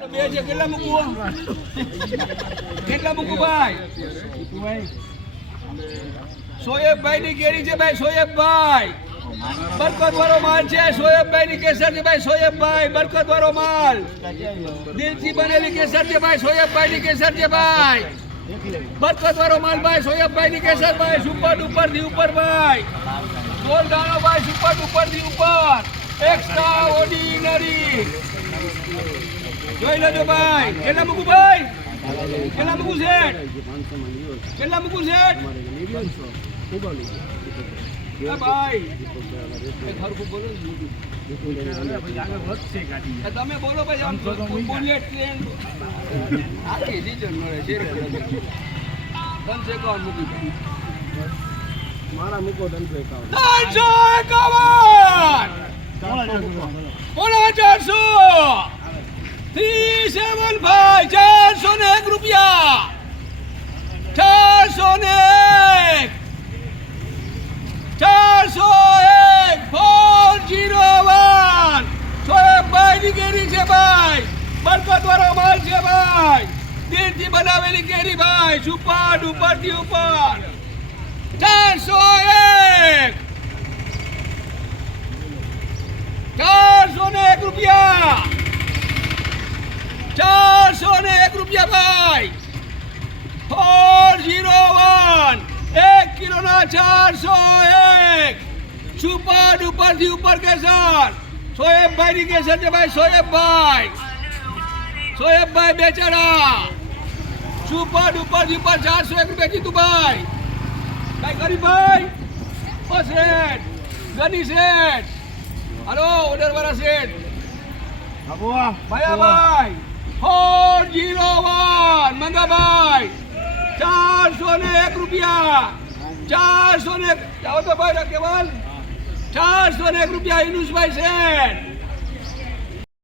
બે છે કેટલા મૂકવું ભાઈ સોએબભાઈ ની કેરી છે ભાઈ સોએબભાઈ બરકત વાળો માલ છે સોએબભાઈ ની કેસર છે ભાઈ સોએબભાઈ બરકત વાળો માલ દિલથી બનેલી કેસર છે ભાઈ સોએબભાઈ ની કેસર છે ભાઈ બરકત વાળો માલ ભાઈ સોએબભાઈ ની કેસર ભાઈ સુપર ડુપર થી ઉપર ભાઈ ગોલ દાણો ભાઈ સુપર ડુપર થી ઉપર એક્સ્ટ્રા ઓર્ડિનરી જોઈ લેજો ભાઈ કેટલા મૂકું ભાઈ કેટલા મૂકું શેઠ કેટલા મૂકું શેઠ ભાઈ તમે બોલો ભાઈ આમ બોલીએ ટ્રેન આખી સીઝન મળે છે ધનસે કોણ મૂકી મારા મૂકો 351 પોણા 400 37 ભાઈ 401 રૂપિયા 401 401 સોએબભાઈ ની કેરી છે ભાઈ બરકત વાળો માલ છે ભાઈ દિલથી બનાવેલી કેરી ભાઈ સુપર ડુપર થી ઉપર 401 રૂપિયા 401 રૂપિયા ભાઈ 401 1 કિલોના 401 સુપર ડુપર થી ઉપર કેસર સોએબભાઈ ની કેસર છે ભાઈ સોએબભાઈ બેચારા સુપર ડુપર થી ઉપર 401 રૂપિયા જીતું ભાઈ કઈ કરી ભાઈ ઓ શેઠ ગની શેઠ હલો ઓર્ડર વાળા શેઠ ભાઈ 401 મંગાભાઈ 401 રૂપિયા 401 જાઓ તો ભાઈ કેવલ 401 રૂપિયા ઇનુસભાઈ શેઠ